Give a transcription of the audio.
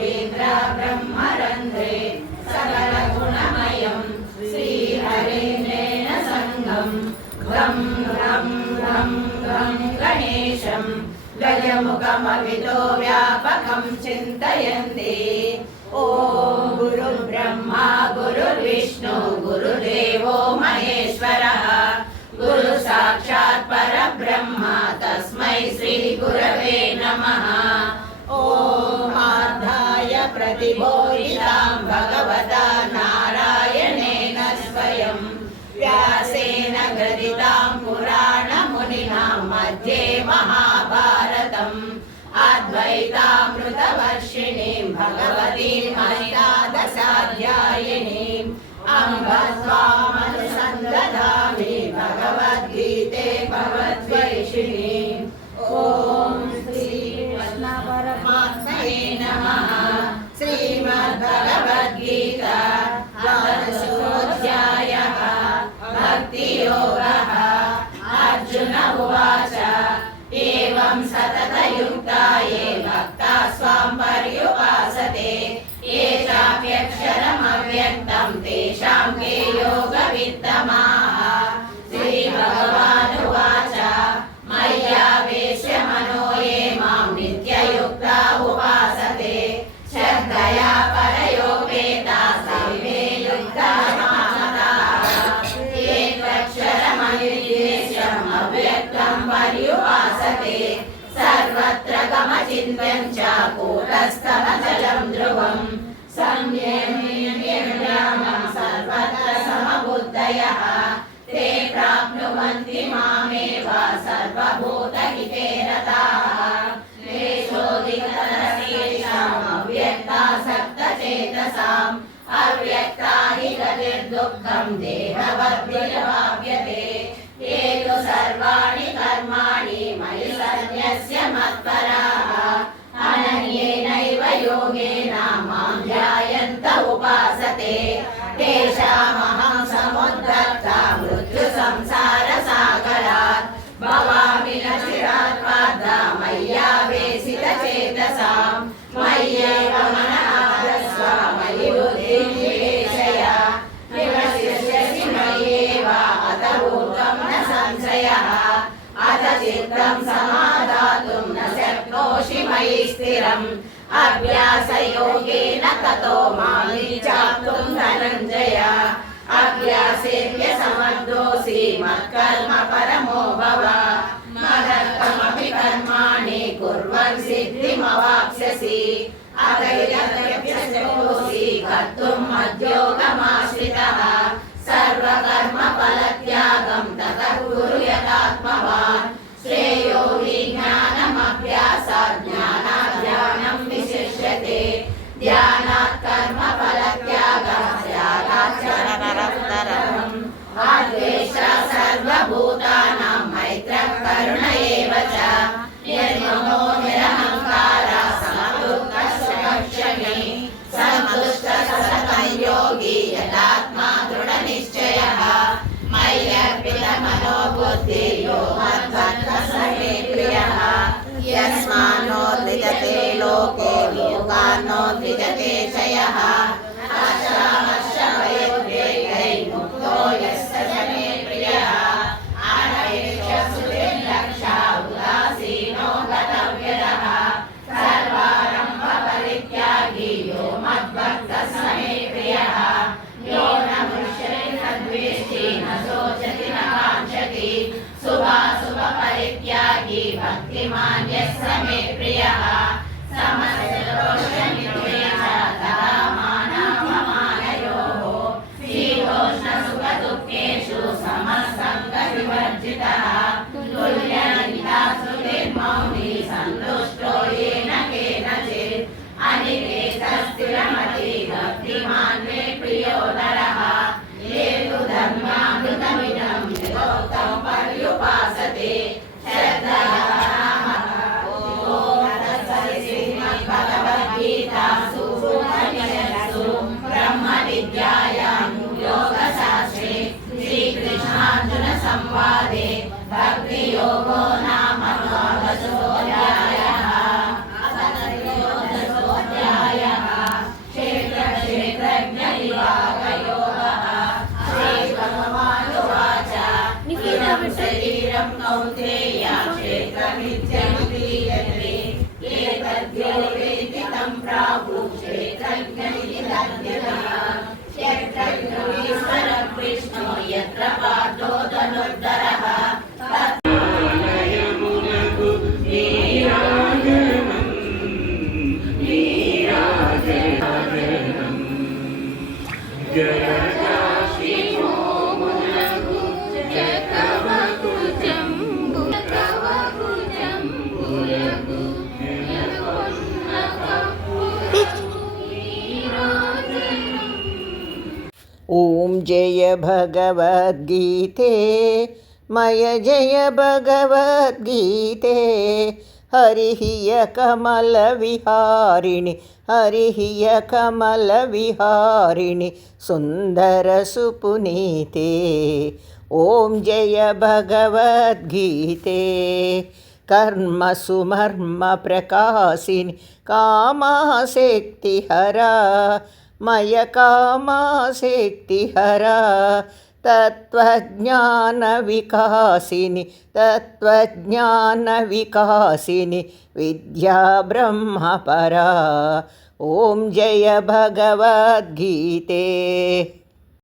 योगीन्द्र ब्रह्मरन्ध्रे सकलगुणमयं श्रीहरेन्द्रेण सङ्गं घं घं घं घं गणेशं गजमुखमवितो व्यापकं चिन्तयन्ति। ॐ गुरुर्ब्रह्मा गुरुर्विष्णु गुरुदेवो महेश्वरः गुरु साक्षात् परब्रह्म तस्मै श्री गुरवे नमः। ॐ आद्धाय प्रतिबोधितां भगवता नारायणेन स्वयं व्यासेन ग्रथितां पुराणमुनिना मध्ये महाभारतम् अद्वैतामृतवर्षिणीं भगवतीम् अष्टादशाध्यायिनीम् अम्ब त्वामनुसन्दधामि भगवद्गीते भगवद्वेषिणीम्। ॐ श्रीकृष्ण परमात्मने नमः। श्रीमद्भगवद्गीता द्वादशोऽध्यायः भक्तियोगः। अर्जुन उवाच एवं सततयुक्ता ये भक्ता स्वां पर्युपासते ये चाप्यक्षरमव्यक्तं तेषां के योगवित्तमाः। श्रीभगवानुवाच मय्यावेश्य मनो ये मां नित्ययुक्ता उपासते श्रद्धया परयोपेता सर्वे युक्ता ये त्वक्षरमनिर्देश्यम् अव्यक्तं पर्युपासते सर्वत्र गमचिन्त्यं च कूटस्थमचलं ध्रुवम् संयम्यं सर्वत्र समबुद्धयः ते प्राप्नुवन्ति मामेव सर्वभूतहिते रताः। तेषोऽधिकतरस्तेषाम् अव्यक्तासक्तचेतसाम् अव्यक्ता हि गतिर्दुःखं देहवद्भिर्वाप्यते। ये तु सर्वाणि कर्माणि मयि सन्न्यस्य मत्पराः अनन्येनैव योगेन मां ध्यायन्त उपासते तेषामहं समुद्धर्ता मृत्युसंसारसागरात् भवामि न चिरात् पार्थ मय्यावेशितचेतसां मय्येव मनः आधत्स्व मयि बुद्धिं निवेशय निवसिष्यसि मय्येव अत ऊर्ध्वं न संशयः अत चित्तं समादातुं न शक्नोषि मयि स्थिरम् अभ्यासयोगेन ततो मां निचाप्तुं धनञ्जय अभ्यासेऽप्यसमर्थोऽसि मत्कर्म परमो भव मदर्थमपि कर्माणि कुर्वन् सिद्धिमवाप्स्यसि अधैर्यमप्यशक्नोषि कर्तुं मद्योगमाश्रितः सर्वकर्मफलत्यागं ततः कुरु यथात्मवान् श्रेयो हि ज्ञानमभ्यासात् ज्ञानात् ध्यानं विशिष्यते ध्यानात् कर्मफलत्यागः त्यागात् च निरन्तरम् अद्वेष्टा सर्वभूतानां मैत्रः करुण एव च निर्ममो निरहङ्कारः समदुःखः सुखक्षमी सन्तुष्टः सततं योगी यथात्मा दृढनिश्चयः मय्यर्पितमनो बुद्धिर्यो मद्भक्तः स मे प्रियः यस्मान्नो द्विजते लोको लोकान्नो द्विजते च यः हर्षामर्षभयोद्वेगैर्मुक्तो यस्य च मे प्रियः अनपेक्षसुचिर्लक्षा उदासीनो गतव्यदः सर्वारम्भपरित्यागी यो मद्भक्तः स मे प्रियः यो न मुच्यते न द्वेष्टि न शोचति न काङ्क्षति शुभाशुभपरित्यागी भक्तिमान् यः स मे प्रियः समस्तदोषनिर्णयः शीतोष्णसुखदुःखेषु समसङ्गविवर्जितः तुल्यनिन्दास्तुतिर्मौनी सन्तुष्टो येन केनचित् अनिकेतस्थिरमतिः भक्तिमान् मे प्रियो नरः ये तु धर्मामृतमिदं यथोक्तं पर्युपासते श्रद्धया भगवद्गीतासु उपनिषत्सु ब्रह्मविद्यायां योगशास्त्रे श्रीकृष्णार्जुन संवादे भक्तियोगो नाम द्वादशोऽध्यायः। జయ శ్రీమోమునకు జకవకు జంబులకు జంబులకు నెలకొన్న కప్పులకు నీరాజనం. ఓం జయ భగవద్గీతే మయ జయ భగవద్గీతే హరిహియ కమల విహారిణి హరిహియ కమల విహారిణి సుందర సుపునీతే. ఓం జయ భగవద్గీతే కర్మ సుమర్మ ప్రకాశిని కామాశక్తి హరా మయ కామాశక్తి హరా తత్వజ్ఞాన వికాసిని తత్వజ్ఞాన వికాసిని విద్యా బ్రహ్మపరా. ఓం జయ భగవద్గీతే.